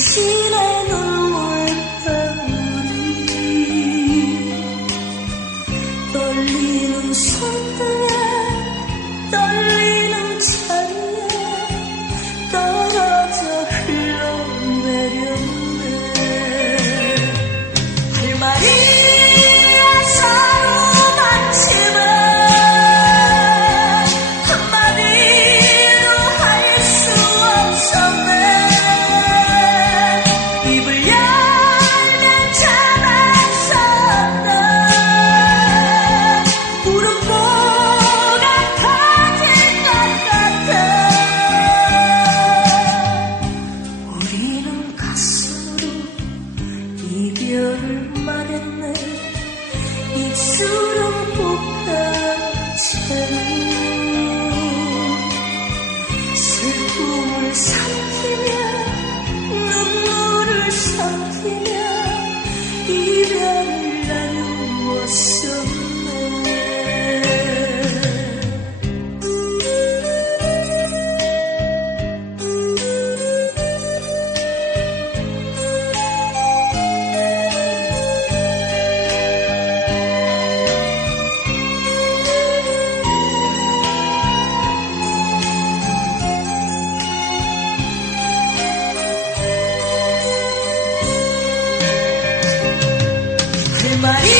당신 슬픔을 삼키 everybody.